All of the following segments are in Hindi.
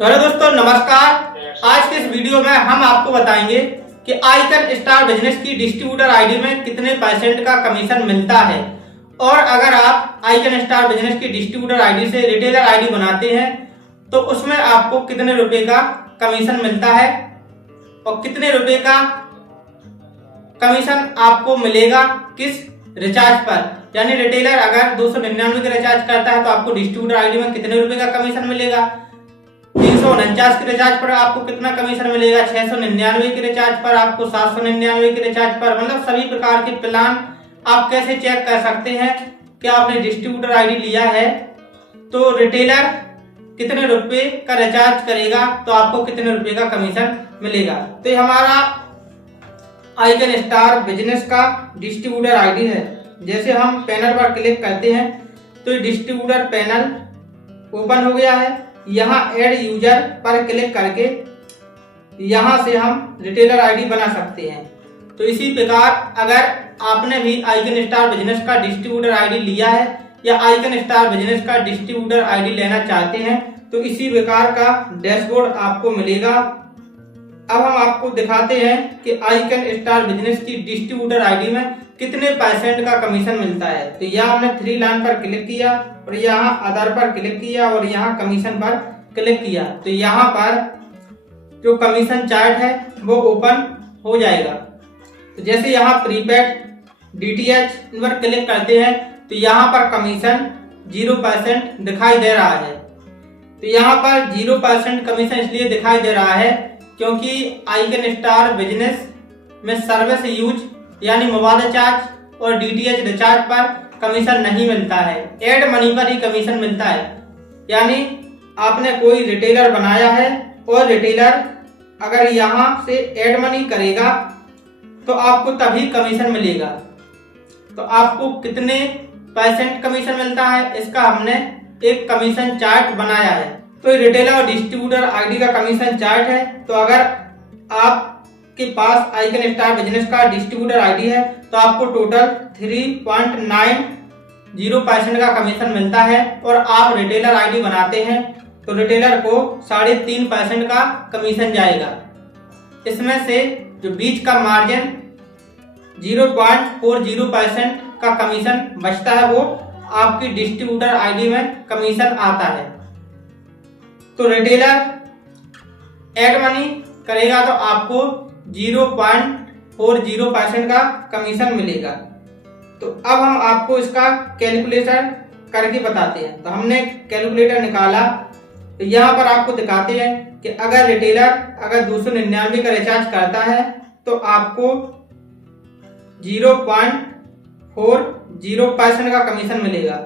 तो हेलो दोस्तों, नमस्कार। आज के इस वीडियो में हम आपको बताएंगे कि आइकन स्टार बिजनेस की डिस्ट्रीब्यूटर आईडी में कितने % का कमीशन मिलता है, और अगर आप आइकन स्टार बिजनेस की डिस्ट्रीब्यूटर आईडी से रिटेलर आईडी बनाते हैं तो उसमें आपको कितने रुपए का कमीशन मिलता है और कितने रुपए का कमीशन आपको मिलेगा किस रिचार्ज पर। यानी रिटेलर अगर 299 का रिचार्ज करता है तो आपको डिस्ट्रीब्यूटर आईडी में कितने रुपए का कमीशन मिलेगा, 349 के रिचार्ज पर आपको कितना कमीशन मिलेगा, 699 के रिचार्ज पर आपको, 799 के रिचार्ज पर। मतलब सभी प्रकार के प्लान आप कैसे चेक कर सकते हैं कि आपने डिस्ट्रीब्यूटर आईडी लिया है तो रिटेलर कितने रुपए का रिचार्ज करेगा तो आपको कितने रुपए का कमीशन मिलेगा। तो ये हमारा आइकन स्टार बिजनेस का डिस्ट्रीब्यूटर आईडी है। जैसे हम पैनल पर क्लिक करते हैं तो ये डिस्ट्रीब्यूटर पैनल ओपन हो गया है। यहाँ ऐड यूजर पर क्लिक करके यहाँ से हम रिटेलर आईडी बना सकते हैं। तो इसी प्रकार अगर आपने भी आइकन स्टार बिजनेस का डिस्ट्रीब्यूटर आईडी लिया है या आइकन स्टार बिजनेस का डिस्ट्रीब्यूटर आईडी लेना चाहते हैं तो इसी प्रकार का डैशबोर्ड आपको मिलेगा। अब हम आपको दिखाते हैं कि आइकन स्टार बिजनेस की डिस्ट्रीब्यूटर आईडी में कितने % का कमीशन मिलता है। तो यहाँ हमने 3 लाइन पर क्लिक किया और यहाँ अदर पर क्लिक किया और यहाँ कमीशन पर क्लिक किया तो यहाँ पर जो कमीशन चार्ट है वो ओपन हो जाएगा। तो जैसे यहाँ प्रीपेड DTH इन पर क्लिक करते हैं तो यहाँ पर कमीशन 0% दिखाई दे रहा है। तो यहाँ पर 0% कमीशन इसलिए दिखाई दे रहा है क्योंकि आइकन स्टार बिजनेस में सर्विस यूज यानी मोबाइल चार्ज और DTH रिचार्ज पर कमीशन नहीं मिलता है, एड मनी पर ही कमीशन मिलता है। यानी आपने कोई रिटेलर बनाया है और रिटेलर अगर यहाँ से एड मनी करेगा तो आपको तभी कमीशन मिलेगा। तो आपको कितने % कमीशन मिलता है इसका हमने एक कमीशन चार्ट बनाया है। तो रिटेलर और डिस्ट्रीब्यूटर आईडी का कमीशन चार्ट है। तो अगर आपके पास आइकन स्टार बिजनेस का डिस्ट्रीब्यूटर आईडी है तो आपको टोटल 3.90% का कमीशन मिलता है, और आप रिटेलर आईडी बनाते हैं तो रिटेलर को 3.5% का कमीशन जाएगा। इसमें से जो बीच का मार्जिन 0.40% का कमीशन बचता है वो आपकी डिस्ट्रीब्यूटर आईडी में कमीशन आता है। तो रिटेलर एड मनी करेगा तो आपको 0.40% का कमीशन मिलेगा। तो अब हम आपको इसका कैलकुलेटर करके बताते हैं। तो हमने कैलकुलेटर निकाला तो यहाँ पर आपको दिखाते हैं कि अगर रिटेलर 299 का रिचार्ज करता है तो आपको 0.40% का कमीशन मिलेगा,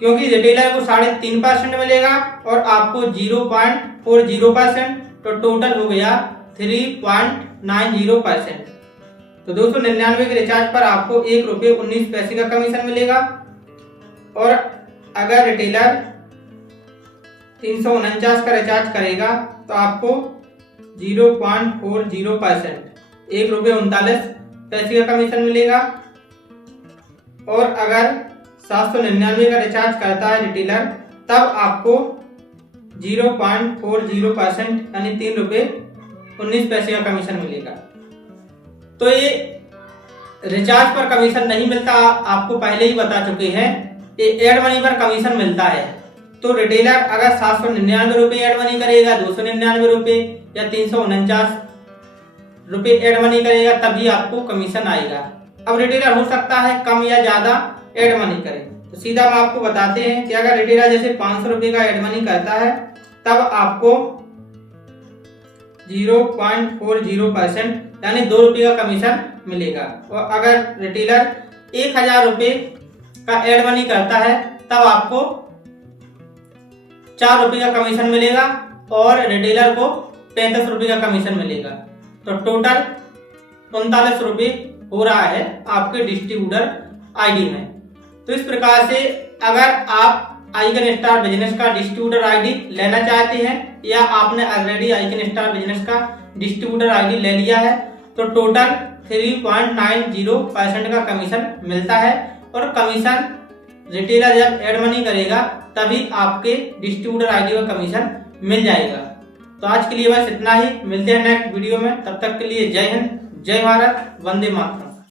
क्योंकि रिटेलर को 3.5% मिलेगा और आपको 0.40%, तो टोटल हो गया 3.90%। तो 299 के रिचार्ज पर आपको ₹1.19 का कमीशन मिलेगा, और अगर रिटेलर 349 का रिचार्ज करेगा तो आपको 0.40% ₹1.39 का कमीशन मिलेगा। और अगर 799 का रिचार्ज करता है रिटेलर तब आपको 0.40% यानी ₹3.19 का कमीशन मिलेगा। तो ये रिचार्ज पर कमीशन नहीं मिलता, आपको पहले ही बता चुके हैं। ये एड मनी पर कमीशन मिलता है। तो रिटेलर अगर 799 रुपए एड मनी करेगा, 299 रुपए या 349 रुपए एड मनी करेगा तभी आपको कमीशन आएगा। अब रिटेलर हो सकता है कम या ज्यादा एड मनी करे। तो सीधा हम आपको बताते हैं कि अगर रिटेलर जैसे 500 रुपए का एड मनी करता है तब आपको 0.40% यानी ₹2 का कमीशन मिलेगा। और अगर रिटेलर 1000 रुपए का एड मनी करता है तब आपको ₹4 का कमीशन मिलेगा और रिटेलर को ₹35 का कमीशन मिलेगा। तो टोटल ₹39 हो रहा है आपके डिस्ट्रीब्यूटर आईडी में। तो इस प्रकार से अगर आप आइकन स्टार बिजनेस का डिस्ट्रीब्यूटर आईडी लेना चाहते हैं या आपने ऑलरेडी आइकन स्टार बिजनेस का डिस्ट्रीब्यूटर आईडी ले लिया है तो टोटल 3.90% का कमीशन मिलता है, और कमीशन रिटेलर जब एड मनी करेगा तभी आपके डिस्ट्रीब्यूटर आईडी का कमीशन मिल जाएगा। तो आज के लिए बस इतना ही, मिलते हैं नेक्स्ट वीडियो में। तब तक के लिए जय हिंद, जय भारत, वंदे मातरम।